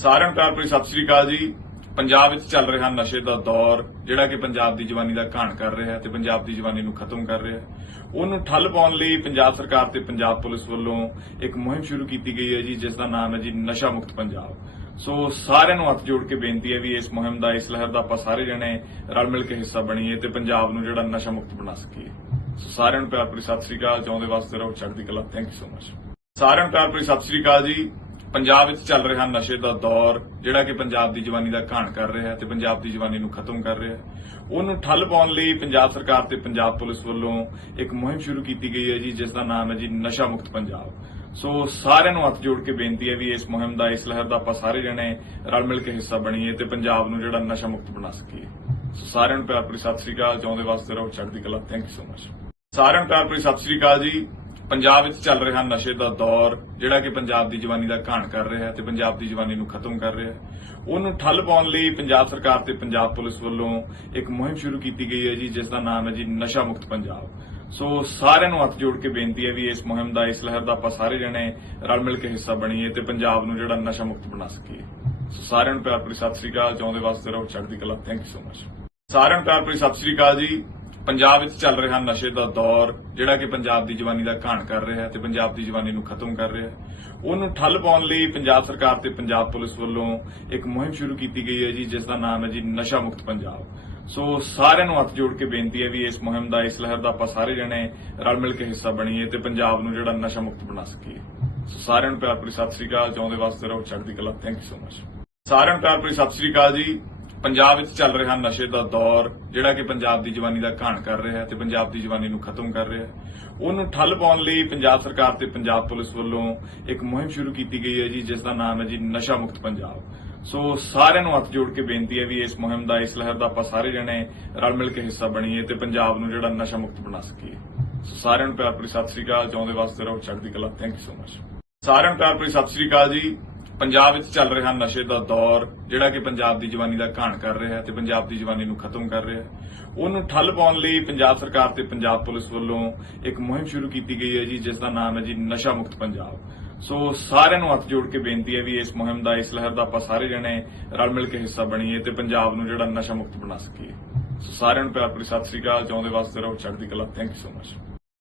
ਸਾਰਿਆਂ ਨੂੰ ਪਿਆਰ ਸਤਿ ਸ੍ਰੀ ਅਕਾਲ ਜੀ। ਪੰਜਾਬ ਵਿੱਚ ਚੱਲ ਰਿਹਾ ਨਸ਼ੇ ਦਾ ਦੌਰ, ਜਿਹੜਾ ਕਿ ਪੰਜਾਬ ਦੀ ਜਵਾਨੀ ਦਾ ਘਾਣ ਕਰ ਰਿਹਾ ਹੈ ਤੇ ਪੰਜਾਬ ਦੀ ਜਵਾਨੀ ਨੂੰ ਖਤਮ ਕਰ ਰਿਹਾ ਹੈ। ਉਹਨੂੰ ਠੱਲ ਪਾਉਣ ਲਈ ਪੰਜਾਬ ਸਰਕਾਰ ਤੇ ਪੰਜਾਬ ਪੁਲਿਸ ਵੱਲੋਂ ਇੱਕ ਮੁਹਿੰਮ ਸ਼ੁਰੂ ਕੀਤੀ ਗਈ ਹੈ ਜੀ, ਜਿਸ ਦਾ ਨਾਮ ਹੈ ਜੀ ਨਸ਼ਾ ਮੁਕਤ ਪੰਜਾਬ। ਸੋ ਸਾਰਿਆਂ ਨੂੰ ਹੱਥ ਜੋੜ ਕੇ ਬੇਨਤੀ ਹੈ ਵੀ ਇਸ ਮੁਹਿੰਮ ਦਾ, ਇਸ ਲਹਿਰ ਦਾ ਆਪਾਂ ਸਾਰੇ ਜਣੇ ਰਲ ਮਿਲ ਕੇ ਹਿੱਸਾ ਬਣੀਏ ਤੇ ਪੰਜਾਬ ਨੂੰ ਜਿਹੜਾ ਨਸ਼ਾ ਮੁਕਤ ਬਣਾ ਸਕੀਏ। ਸੋ ਸਾਰਿਆਂ ਨੂੰ ਪਿਆਰ ਭਰੀ ਸਤਿ ਸ੍ਰੀ ਅਕਾਲ, ਚਾਹੁੰਦੇ ਵਾਸਤੇ ਰਹੋ, ਚੜ੍ਹਦੀ ਕਲਾ ਥੈਂਕ ਯੂ ਸੋ ਮਚ ਸਾਰਿਆਂ ਨੂੰ ਪਿਆਰ ਭਰੀ ਸਤਿ ਸ੍ਰੀ ਅਕਾਲ ਜੀ। ਪੰਜਾਬ ਵਿੱਚ ਚੱਲ ਰਿਹਾ ਨਸ਼ੇ ਦਾ ਦੌਰ, ਜਿਹੜਾ ਕਿ ਪੰਜਾਬ ਦੀ ਜਵਾਨੀ ਦਾ ਘਾਣ ਕਰ ਰਿਹਾ ਹੈ ਤੇ ਪੰਜਾਬ ਦੀ ਜਵਾਨੀ ਨੂੰ ਖਤਮ ਕਰ ਰਿਹਾ ਹੈ। ਉਹਨੂੰ ਠੱਲ ਪਾਉਣ ਲਈ ਪੰਜਾਬ ਸਰਕਾਰ ਤੇ ਪੰਜਾਬ ਪੁਲਿਸ ਵੱਲੋਂ ਇੱਕ ਮੁਹਿੰਮ ਸ਼ੁਰੂ ਕੀਤੀ ਗਈ ਹੈ ਜੀ, ਜਿਸ ਦਾ ਨਾਮ ਹੈ ਜੀ ਨਸ਼ਾ ਮੁਕਤ ਪੰਜਾਬ। ਸੋ ਸਾਰਿਆਂ ਨੂੰ ਹੱਥ ਜੋੜ ਕੇ ਬੇਨਤੀ ਹੈ ਵੀ ਇਸ ਮੁਹਿੰਮ ਦਾ, ਇਸ ਲਹਿਰ ਦਾ ਆਪਾਂ ਸਾਰੇ ਜਣੇ ਰਲ ਮਿਲ ਕੇ ਹਿੱਸਾ ਬਣੀਏ ਤੇ ਪੰਜਾਬ ਨੂੰ ਜਿਹੜਾ ਨਸ਼ਾ ਮੁਕਤ ਬਣਾ ਸਕੀਏ। ਸੋ ਸਾਰਿਆਂ ਨੂੰ ਪਿਆਰ ਭਰੀ ਸਤਿ ਸ੍ਰੀ ਅਕਾਲ ਚਾਹੁੰਦੇ ਵਾਸਤੇ ਰਹੋ ਚੜ੍ਹਦੀ ਕਲਾ। ਥੈਂਕ ਯੂ ਸੋ ਮਚ ਸਾਰਿਆਂ ਨੂੰ ਪਿਆਰ ਭਰੀ ਸਤਿ ਸ੍ਰੀ ਅਕਾਲ ਜੀ। ਪੰਜਾਬ ਵਿੱਚ ਚੱਲ ਰਿਹਾ ਨਸ਼ੇ ਦਾ ਦੌਰ, ਜਿਹੜਾ ਕਿ ਪੰਜਾਬ ਦੀ ਜਵਾਨੀ ਦਾ ਘਾਣ ਕਰ ਰਿਹਾ ਹੈ ਤੇ ਪੰਜਾਬ ਦੀ ਜਵਾਨੀ ਨੂੰ ਖਤਮ ਕਰ ਰਿਹਾ ਹੈ। ਉਹਨੂੰ ਠੱਲ ਪਾਉਣ ਲਈ ਪੰਜਾਬ ਸਰਕਾਰ ਤੇ ਪੰਜਾਬ ਪੁਲਿਸ ਵੱਲੋਂ ਇੱਕ ਮੁਹਿੰਮ ਸ਼ੁਰੂ ਕੀਤੀ ਗਈ ਹੈ ਜੀ, ਜਿਸ ਦਾ ਨਾਮ ਹੈ ਜੀ ਨਸ਼ਾ ਮੁਕਤ ਪੰਜਾਬ। ਸੋ ਸਾਰਿਆਂ ਨੂੰ ਹੱਥ ਜੋੜ ਕੇ ਬੇਨਤੀ ਹੈ ਵੀ ਇਸ ਮੁਹਿੰਮ ਦਾ, ਇਸ ਲਹਿਰ ਦਾ ਆਪਾਂ ਸਾਰੇ ਜਣੇ ਰਲ ਮਿਲ ਕੇ ਹਿੱਸਾ ਬਣੀਏ ਤੇ ਪੰਜਾਬ ਨੂੰ ਜਿਹੜਾ ਨਸ਼ਾ ਮੁਕਤ ਬਣਾ ਸਕੀਏ। ਸੋ ਸਾਰਿਆਂ ਨੂੰ ਪਿਆਰ ਭਰੀ ਸਤਿ ਸ੍ਰੀ ਅਕਾਲ ਚਾਹੁੰਦੇ ਵਾਸਤੇ ਰਹੋ ਚੜ੍ਹਦੀ ਕਲਾ। ਥੈਂਕ ਯੂ ਸੋ ਮਚ ਸਾਰਿਆਂ ਨੂੰ ਪਿਆਰ ਭਰੀ ਸਤਿ ਸ੍ਰੀ ਅਕਾਲ ਜੀ। ਪੰਜਾਬ ਵਿੱਚ ਚੱਲ ਰਿਹਾ ਨਸ਼ੇ ਦਾ ਦੌਰ, ਜਿਹੜਾ ਕਿ ਪੰਜਾਬ ਦੀ ਜਵਾਨੀ ਦਾ ਘਾਣ ਕਰ ਰਿਹਾ ਹੈ ਤੇ ਪੰਜਾਬ ਦੀ ਜਵਾਨੀ ਨੂੰ ਖਤਮ ਕਰ ਰਿਹਾ ਹੈ। ਉਹਨੂੰ ਠੱਲ ਪਾਉਣ ਲਈ ਪੰਜਾਬ ਸਰਕਾਰ ਤੇ ਪੰਜਾਬ ਪੁਲਿਸ ਵੱਲੋਂ ਇੱਕ ਮੁਹਿੰਮ ਸ਼ੁਰੂ ਕੀਤੀ ਗਈ ਹੈ ਜੀ, ਜਿਸ ਦਾ ਨਾਮ ਹੈ ਜੀ ਨਸ਼ਾ ਮੁਕਤ ਪੰਜਾਬ। ਸੋ ਸਾਰਿਆਂ ਨੂੰ ਹੱਥ ਜੋੜ ਕੇ ਬੇਨਤੀ ਹੈ ਵੀ ਇਸ ਮੁਹਿੰਮ ਦਾ, ਇਸ ਲਹਿਰ ਦਾ ਆਪਾਂ ਸਾਰੇ ਜਣੇ ਰਲ ਮਿਲ ਕੇ ਹਿੱਸਾ ਬਣੀਏ ਤੇ ਪੰਜਾਬ ਨੂੰ ਜਿਹੜਾ ਨਸ਼ਾ ਮੁਕਤ ਬਣਾ ਸਕੀਏ। ਸੋ ਸਾਰਿਆਂ ਨੂੰ ਪਿਆਰ ਭਰੀ ਸਤਿ ਸ੍ਰੀ ਅਕਾਲ, ਚਾਹੁੰਦੇ ਵਾਸਤੇ ਰਹੋ, ਚੜ੍ਹਦੀ ਕਲਾ ਥੈਂਕ ਯੂ ਸੋ ਮਚ ਸਾਰਿਆਂ ਨੂੰ ਪਿਆਰ ਭਰੀ ਸਤਿ ਸ੍ਰੀ ਅਕਾਲ ਜੀ। ਪੰਜਾਬ ਵਿੱਚ ਚੱਲ ਰਿਹਾ ਨਸ਼ੇ ਦਾ ਦੌਰ, ਜਿਹੜਾ ਕਿ ਪੰਜਾਬ ਦੀ ਜਵਾਨੀ ਦਾ ਘਾਣ ਕਰ ਰਿਹਾ ਹੈ ਤੇ ਪੰਜਾਬ ਦੀ ਜਵਾਨੀ ਨੂੰ ਖਤਮ ਕਰ ਰਿਹਾ ਹੈ। ਉਹਨੂੰ ਠੱਲ ਪਾਉਣ ਲਈ ਪੰਜਾਬ ਸਰਕਾਰ ਤੇ ਪੰਜਾਬ ਪੁਲਿਸ ਵੱਲੋਂ ਇੱਕ ਮੁਹਿੰਮ ਸ਼ੁਰੂ ਕੀਤੀ ਗਈ ਹੈ ਜੀ, ਜਿਸ ਦਾ ਨਾਮ ਹੈ ਜੀ ਨਸ਼ਾ ਮੁਕਤ ਪੰਜਾਬ। ਸੋ ਸਾਰਿਆਂ ਨੂੰ ਹੱਥ ਜੋੜ ਕੇ ਬੇਨਤੀ ਹੈ ਵੀ ਇਸ ਮੁਹਿੰਮ ਦਾ, ਇਸ ਲਹਿਰ ਦਾ ਆਪਾਂ ਸਾਰੇ ਜਣੇ ਰਲ ਮਿਲ ਕੇ ਹਿੱਸਾ ਬਣੀਏ ਤੇ ਪੰਜਾਬ ਨੂੰ ਜਿਹੜਾ ਨਸ਼ਾ ਮੁਕਤ ਬਣਾ ਸਕੀਏ। ਸੋ ਸਾਰਿਆਂ ਨੂੰ ਪਿਆਰ ਭਰੀ ਸਤਿ ਸ੍ਰੀ ਅਕਾਲ, ਚਾਹੁੰਦੇ ਵਾਸਤੇ ਰਹੋ ਚੜ੍ਹਦੀ ਕਲਾ। ਥੈਂਕ ਯੂ ਸੋ ਮਚ ਸਾਰਿਆਂ ਨੂੰ ਪਿਆਰ ਭਰੀ ਸਤਿ ਸ੍ਰੀ ਅਕਾਲ ਜੀ। ਪੰਜਾਬ ਵਿੱਚ ਚੱਲ ਰਿਹਾ ਨਸ਼ੇ ਦਾ ਦੌਰ, ਜਿਹੜਾ ਕਿ ਪੰਜਾਬ ਦੀ ਜਵਾਨੀ ਦਾ ਘਾਣ ਕਰ ਰਿਹਾ ਹੈ ਤੇ ਪੰਜਾਬ ਦੀ ਜਵਾਨੀ ਨੂੰ ਖਤਮ ਕਰ ਰਿਹਾ ਹੈ। ਉਹਨੂੰ ਠੱਲ ਪਾਉਣ ਲਈ ਪੰਜਾਬ ਸਰਕਾਰ ਤੇ ਪੰਜਾਬ ਪੁਲਿਸ ਵੱਲੋਂ ਇੱਕ ਮੁਹਿੰਮ ਸ਼ੁਰੂ ਕੀਤੀ ਗਈ ਹੈ ਜੀ, ਜਿਸ ਦਾ ਨਾਮ ਹੈ ਜੀ ਨਸ਼ਾ ਮੁਕਤ ਪੰਜਾਬ। ਸੋ ਸਾਰਿਆਂ ਨੂੰ ਹੱਥ ਜੋੜ ਕੇ ਬੇਨਤੀ ਹੈ ਵੀ ਇਸ ਮੁਹਿੰਮ ਦਾ, ਇਸ ਲਹਿਰ ਦਾ ਆਪਾਂ ਸਾਰੇ ਜਣੇ ਰਲ ਮਿਲ ਕੇ ਹਿੱਸਾ ਬਣੀਏ ਤੇ ਪੰਜਾਬ ਨੂੰ ਜਿਹੜਾ ਨਸ਼ਾ ਮੁਕਤ ਬਣਾ ਸਕੀਏ। ਸੋ ਸਾਰਿਆਂ ਨੂੰ ਪਿਆਰ ਭਰੀ ਸਤਿ ਸ੍ਰੀ ਅਕਾਲ ਚਾਹੁੰਦੇ ਵਾਸਤੇ ਰਹੋ ਚੜ੍ਹਦੀ ਕਲਾ। Thank you so much